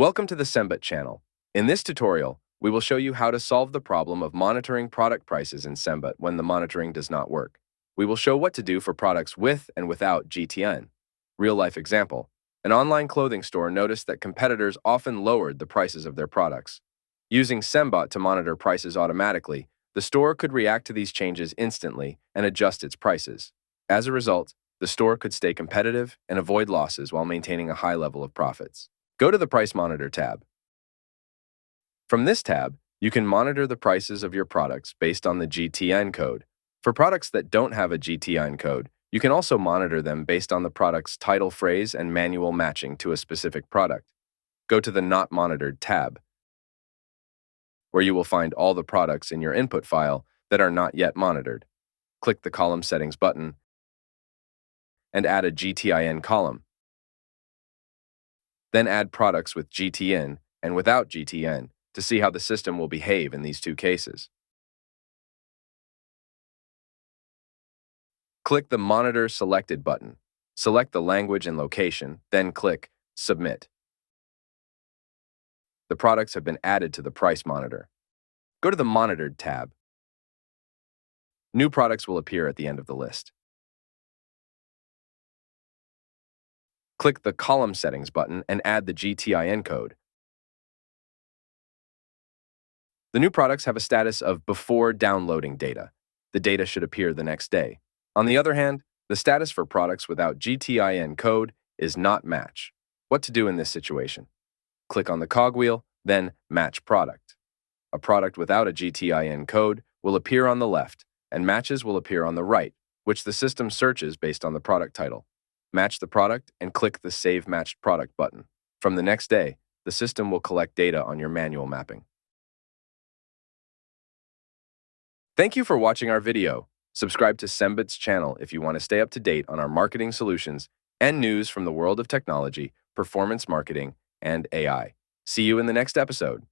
Welcome to the Sembot channel. In this tutorial, we will show you how to solve the problem of monitoring product prices in Sembot when the monitoring does not work. We will show what to do for products with and without GTIN. Real-life example. An online clothing store noticed that competitors often lowered the prices of their products. Using Sembot to monitor prices automatically, the store could react to these changes instantly and adjust its prices. As a result, the store could stay competitive and avoid losses while maintaining a high level of profits. Go to the Price Monitor tab. From this tab, you can monitor the prices of your products based on the GTIN code. For products that don't have a GTIN code, you can also monitor them based on the product's title phrase and manual matching to a specific product. Go to the Not Monitored tab, where you will find all the products in your input file that are not yet monitored. Click the Column Settings button and add a GTIN column. Then add products with GTIN and without GTIN to see how the system will behave in these two cases. Click the Monitor Selected button. Select the language and location, then click Submit. The products have been added to the Price Monitor. Go to the Monitored tab. New products will appear at the end of the list. Click the Column Settings button and add the GTIN code. The new products have a status of before downloading data. The data should appear the next day. On the other hand, the status for products without GTIN code is not match. What to do in this situation? Click on the cogwheel, then Match Product. A product without a GTIN code will appear on the left, and matches will appear on the right, which the system searches based on the product title. Match the product and click the Save Matched Product button. From the next day, the system will collect data on your manual mapping. Thank you for watching our video. Subscribe to Sembot's channel if you want to stay up to date on our marketing solutions and news from the world of technology, performance marketing, and AI. See you in the next episode.